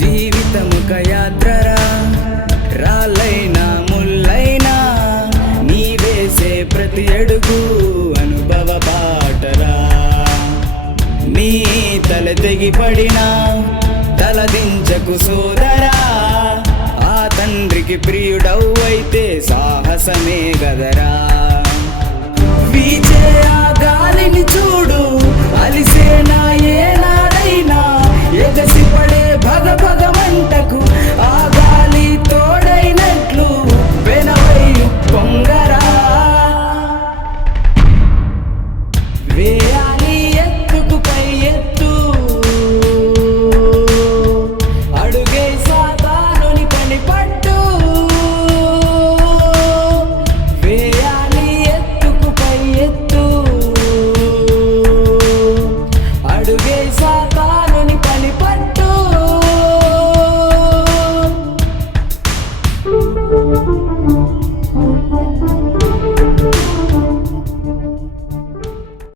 జీవితముక యాత్రరా, రాళ్ళైనా ముళ్ళైనా నీ వేసే ప్రతి అడుగు అనుభవ పాటరా. నీ తల తెగి పడినా తలదించకు సోదరా, ఆ తండ్రికి ప్రియుడవైతే సాహసమే గదరా. వీచే ఆ గాలిని చూడు, అలిసేనా ఏనాడైనా ఎగసిపడే భగ భగ మంటకు ఆ గాలి తోడైనట్లు వెనవై పొంగరా. వేయాలి ఎత్తుకు పై ఎత్తు, అడుగే సాతానుని పని పట్టు. వేయాలి ఎత్తుకు పై ఎత్తు, అడుగే సాతానుని పని పట్టు.